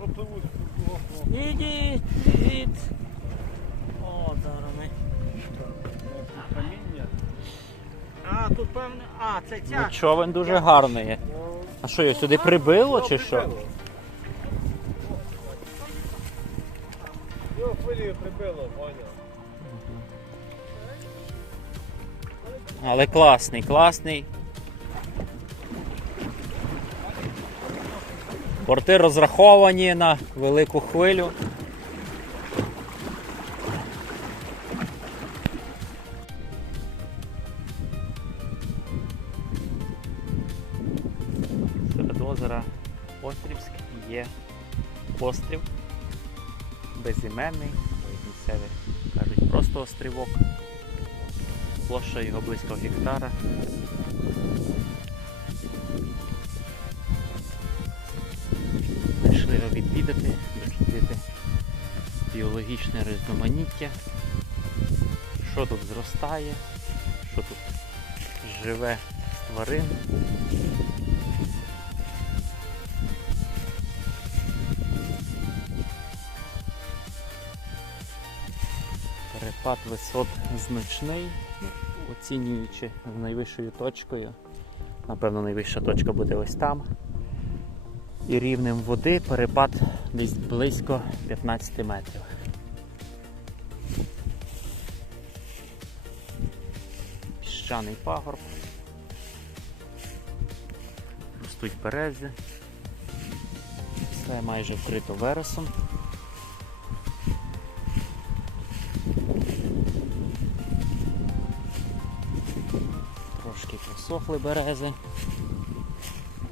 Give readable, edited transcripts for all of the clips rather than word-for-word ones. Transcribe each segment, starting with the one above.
Я пропливусь. Ідіть, ідіть. О, зараз ми. Каміння. А, тут певне. А, це Ну, ця. човен дуже гарний. А що, його сюди прибило чи що? Його хвилею прибило, поняв. Але класний, класний. Борти розраховані на велику хвилю. Серед озера Острівське є острів безіменний, місцеві кажуть просто острівок. Площа його близько гектара. Прийшли його відвідати, дослідити біологічне різноманіття, що тут зростає, що тут живе з тварин. Перепад висот значний, оцінюючи з найвищою точкою. Напевно, найвища точка буде ось там. І рівнем води перепад десь близько 15 метрів. Піщаний пагорб. Ростуть берези. Все майже вкрито вересом. Трошки просохли берези.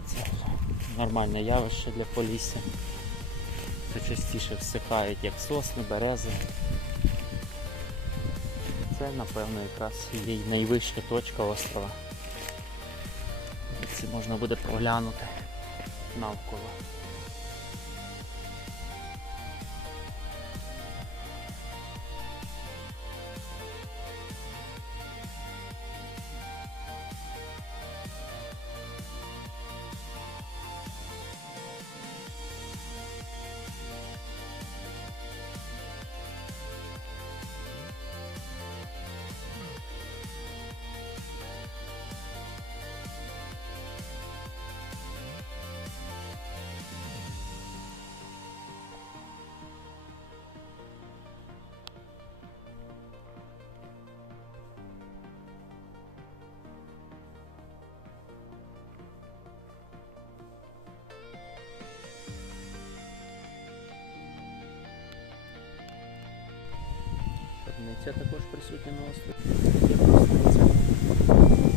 Це нормальне явище для Полісся. Все частіше всихають як сосни, берези. Це, напевно, якраз є найвища точка острова. Ці можна буде проглянути навколо. Це також присутня на острові. Є